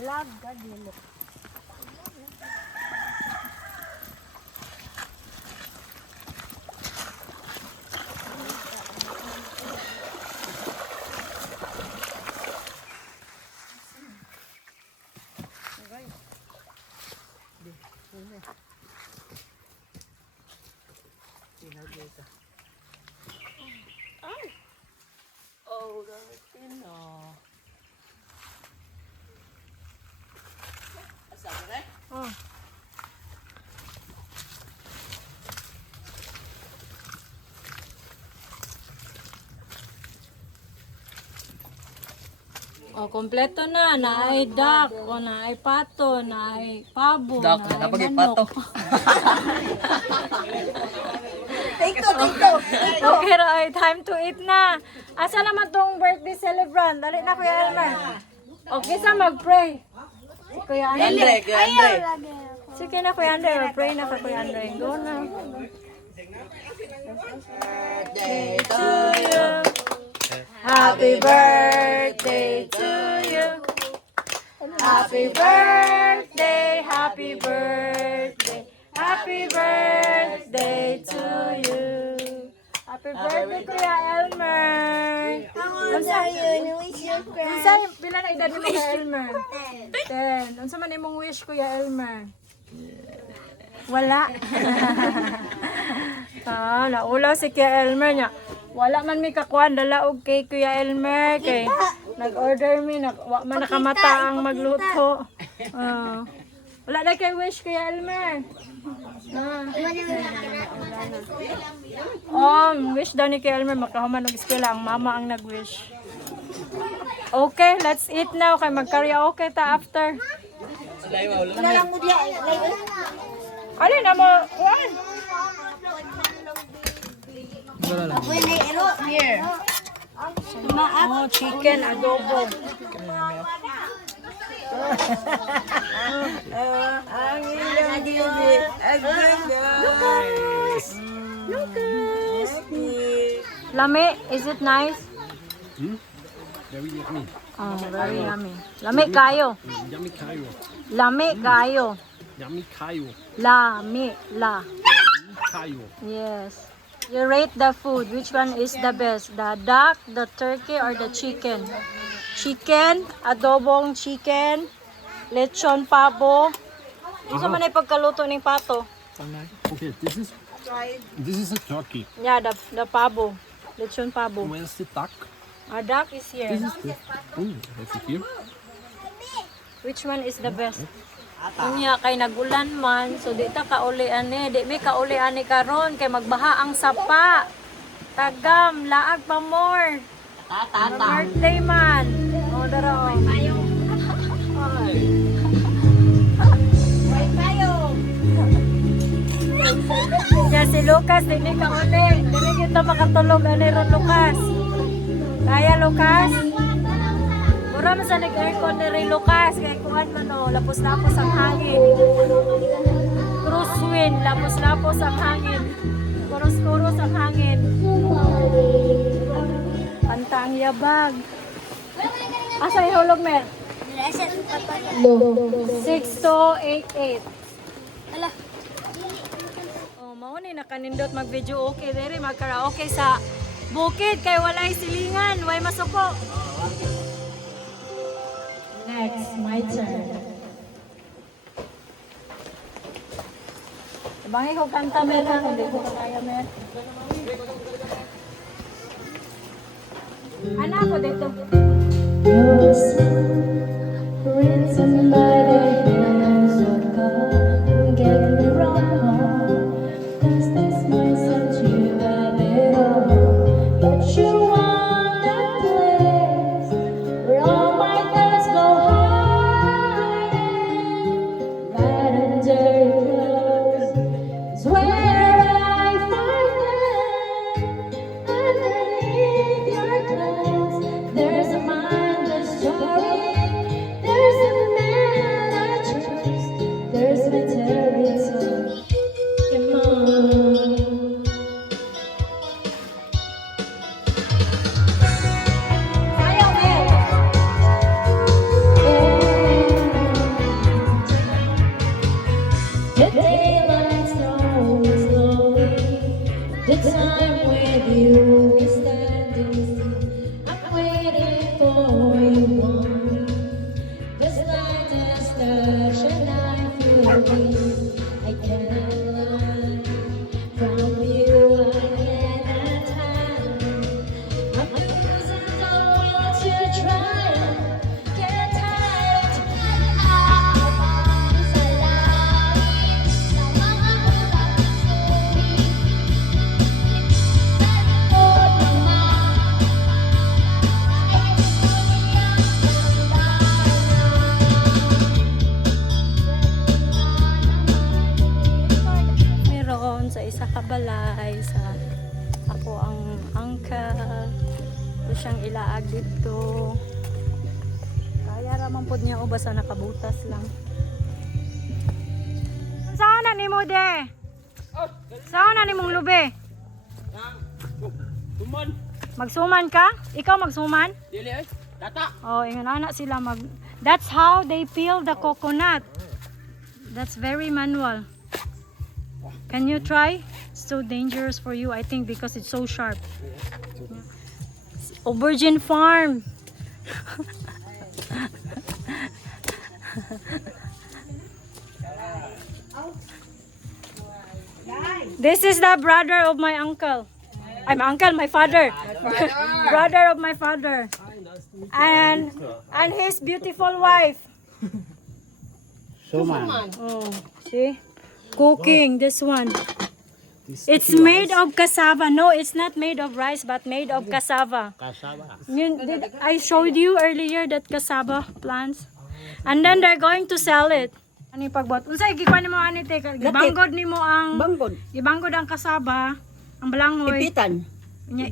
Vlog ka dili. Oh, Filipino. Asawa na? Oh. Oh, kompleto na. Naay duck, o naay pato, naay pabo, Duck, naay napagay manok. pato. Take two. Okay, Roy, time to eat na. Asa naman tong birthday celebrant? Dali na, Kuya Elmer. Okay, sa mag-pray. Si Kuya Andre. Sige na, Kuya Andre. Mag-pray na ka, Kuya Andre. Go na. Birthday to you. Happy birthday to you. Happy birthday, happy birthday, happy birthday to you. Happy birthday, Kuya Elmer. Unsa pila na edad mo, Kuya Elmer? 10. Unsa man imong wish, Kuya Elmer? Wala. Naulaw si Kuya Elmer niya. Wala man mi kakuan dala og kay Kuya Elmer kay nag-order mi wa man nakamata ang magluto. Wala na kay wish Kuya Elmer. Wish daw ni Kuya Elmer makahuman og eskwela ang mama ang nag-wish. Okay, let's eat now kay mag-karaoke ta after. Ano na mo? Kuan? Here. Oh, chicken adobo. Ang ilang gilid. Lucas. Lami, is it nice? Very yummy. Oh, very yummy. Lami kayo. Yummy kayo. Lami kayo. Yummy kayo. Lami, la. Kayo. Yes. You rate the food. Which one is the best? The duck, the turkey, or the chicken? Chicken, adobong chicken, lechon pabo. Ano man ay pagkaluto ng pato? Okay, this is a turkey. Yeah, the pabo. Lechon pabo. Where's the duck? Our duck is here. This is the that's it here. Which one is the best? Unya kay nagulan man, so di ta kauli ani, di mi kauli ani karon kay magbaha ang sapa. Tagam, laag pa more. Birthday man. O dara o. Ya si Lucas, di mi kauli. Dili kita makatulog ani ron Lucas. Kaya Lucas? Mura man sa nag-aircon ni Ray Lucas, kaya kuhan man o, lapos-lapos ang hangin. Cruise wind, lapos-lapos ang hangin. Kuros-kuros ang hangin. Pantang yabag. Asa ihulog, Mer? 6288. Ala. Oh, mauni na kanindot mag-video okay dere, mag-karaoke sa bukid kay walay silingan, way masuko. Next, my turn. Bangi ko kanta Mer ha, hindi ko kaya Mer. Anak ko dito. Your song written by the hands of God. Don't get me wrong, 'cause this might set you a little, but you want a place where all my thoughts go hiding. Right under your clothes is where I find them. Underneath your clothes, there's a mindless story. There's a man I dito. Kaya raman po niya o basta nakabutas lang. Saan na ni mo de? Saan na ni mong lube? Suman. Magsuman ka? Ikaw magsuman? Dili ay. Tata. Oh, ingon ana sila mag. That's how they peel the coconut. That's very manual. Can you try? It's so dangerous for you, I think, because it's so sharp. Aubergine farm. This is the brother of my uncle. I'm uncle, my father. Brother of my father. And his beautiful wife. Suman. Oh, see? Cooking this one. It's made of cassava. No, it's not made of rice, but made of cassava. Cassava. I showed you earlier that cassava plants. And then they're going to sell it. Ano yung pagbot? Unsay gikuan nimo ani te? Gibanggod nimo ang Banggod. gibanggod ang cassava, ang balanghoy. Ipitan.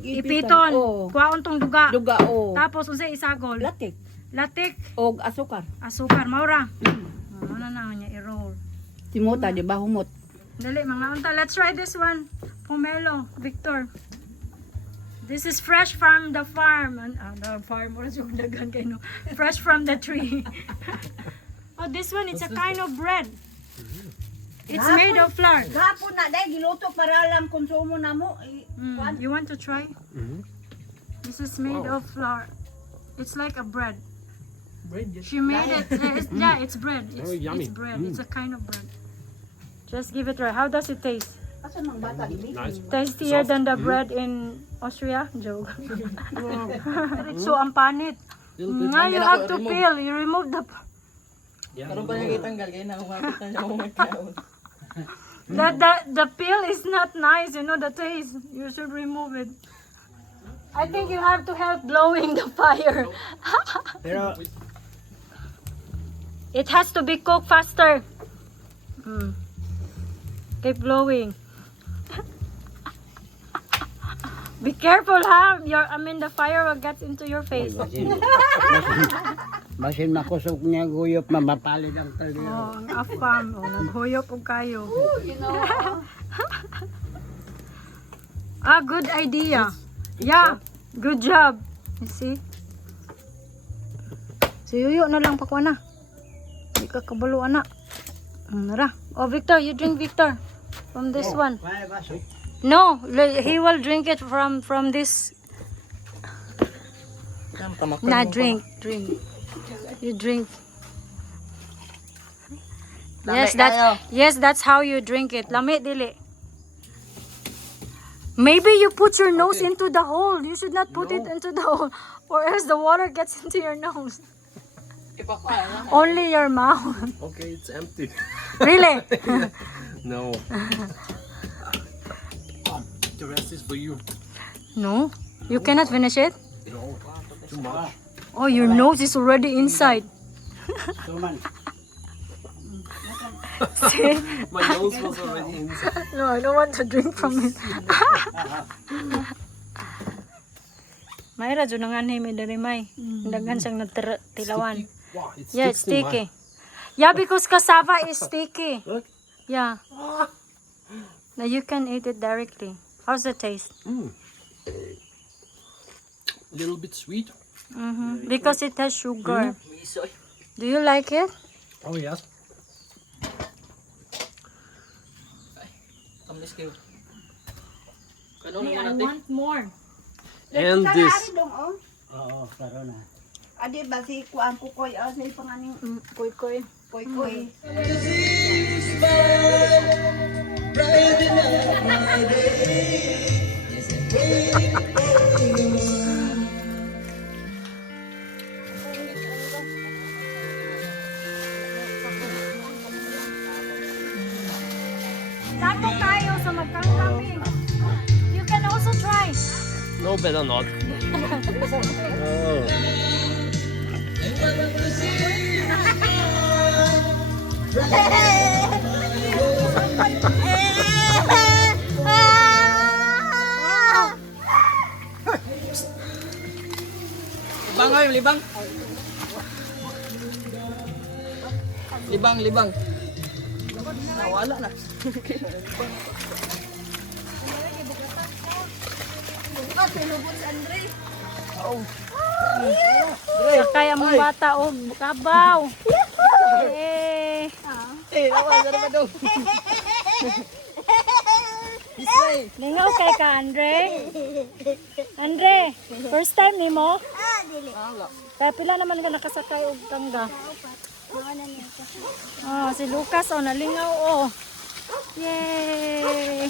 Ipiton. Oo. Kuhaon tong duga. Duga o. Tapos unsay isagol? Latik. Latik, O asukar. asukar, maura. Ano na niya i-roll. Timuta, di ba humot? Dali mga unta. Let's try this one. Pomelo, Victor. This is fresh from the farm. The farm or yung dagan kay no. Fresh from the tree. Oh, this one it's a kind of bread. It's made of flour. Gapon na dahil giluto para lang konsumo na mo. You want to try? This is made of flour. It's like a bread. She made it. Yeah, it's bread. It's, yummy. it's bread. It's a kind of bread. Just give it a try. How does it taste? Asa mang bata dili? Nice. Tastier than the bread in Austria? Joke. So, ang panit. Nga, you have to peel. You remove the... Karon pa niya kitanggal kay na umapit na siya umagkaon. The peel is not nice. You know the taste. You should remove it. I think you have to help blowing the fire. Pero It has to be cooked faster. Keep blowing. Be careful, ha? The fire gets into your face. basin makusog niya guyop mapapalid ang tali. Oh, ang afam. Oh, naghuyop og kayo. Good idea. Yeah, good job. You see? Suyuyo na lang pakuha na. Hindi ka kabalo, anak. Nara. Oh, Victor, you drink, Victor. From this one. No, he will drink it from this. Nah, drink. You drink. Yes, that's how you drink it. Lami dili. Maybe you put your nose into the hole. You should not put it into the hole, or else the water gets into your nose. Only your mouth. Okay, it's empty. Really? No. The rest is for you. No, you cannot finish it. No, too much. Oh, your nose is already inside. Suman. See? My nose was already inside. No, I don't want to drink from it. Mayra jud nang anhi mi diri may. Daghan sang natilawan. Wow, it Yeah, it's sticks to sticky. Yeah, because cassava is sticky. Look. Yeah. Now you can eat it directly. How's the taste? A little bit sweet. Because it has sugar. Do you like it? Oh yes. Amnis kayo. Kanon I naman natin. want more. And this. Oo, klaro na. Adi ba si kuan kukoy o sa panganing Koy-koy. koy. Tapo tayo sa magkangkami. You can also try. No, better not. Oh. libang. Libang. Nawala na. Sakay ang bata o kabaw. Eh. Nawala na ba daw? Display. Lingaw kay ka, Andre. Andre, first time ni mo? Kaya pila naman ka nakasakay og tangga? Oh, si Lucas oh, nalingaw oh. Yay!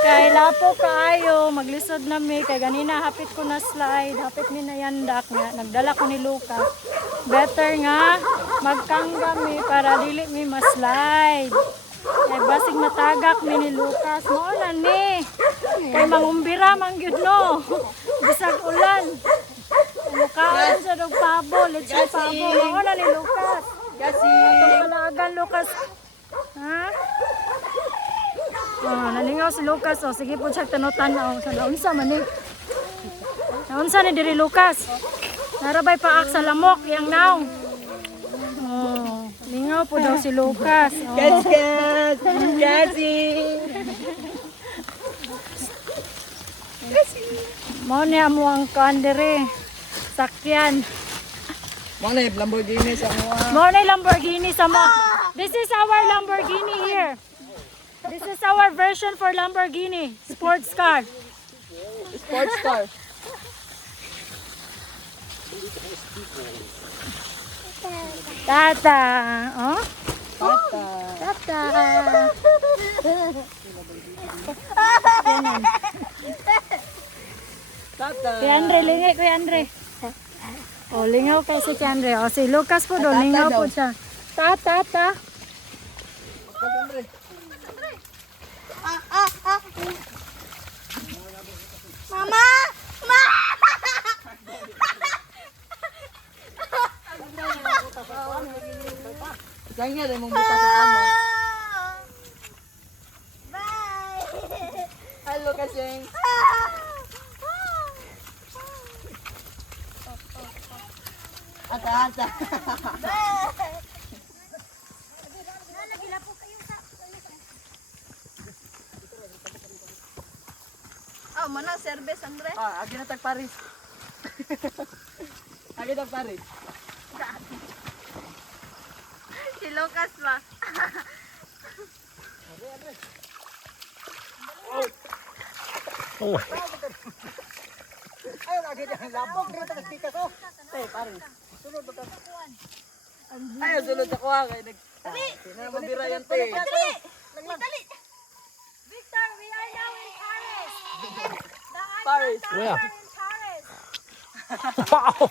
Kay lapo kaayo, maglisod na mi. Kay ganina hapit ko na slide, hapit mi na yandak nga. Nagdala ko ni Lucas. Better nga, magkangga mi para dili mi ma-slide. Kay basig matagak mi ni Lucas. Mao na ni. Kay mangumbira man gyud no. Bisag ulan. Mukaan sa dog pabo, let's go pabo. Mao na ni Lucas. Kasi. Atong kalagan Lucas. Ha? Oh, nalingaw si Lucas oh. Sige po siya tanutan oh. Sa naunsa man ni. Naunsa ni diri Lucas. Narabay paak sa lamok yang naong. Oh, lingaw po daw si Lucas. Oh. Kasi. Mao ni amo ang kandere. Sakyan. Mana Lamborghini sa mga. Mao ni Lamborghini sa mo. This is our Lamborghini here. This is our version for Lamborghini sports car. Sports car. Tata, oh? Tata. Tata. Tata. Kuya Andre, lingi, Kuya Andre. Oh, lingaw kay si Kuya Andre. Oh, si Lucas po doon, lingaw po siya. Tata. Mama! Sangya rin mong buta sa kama. Bye! Hello kasing. Ata. Oh, manang service, Andre. Agi na tag Paris. Agi tag Paris. Si Lucas ba? Oh. Ay, lagi na lapok rin tag tika ko. Paris. Sunod ba? Ay, sunod ako kay nag. Na mabira yan te. Dali! Victor, we are now in Paris. Paris. Where? In Paris. Wow.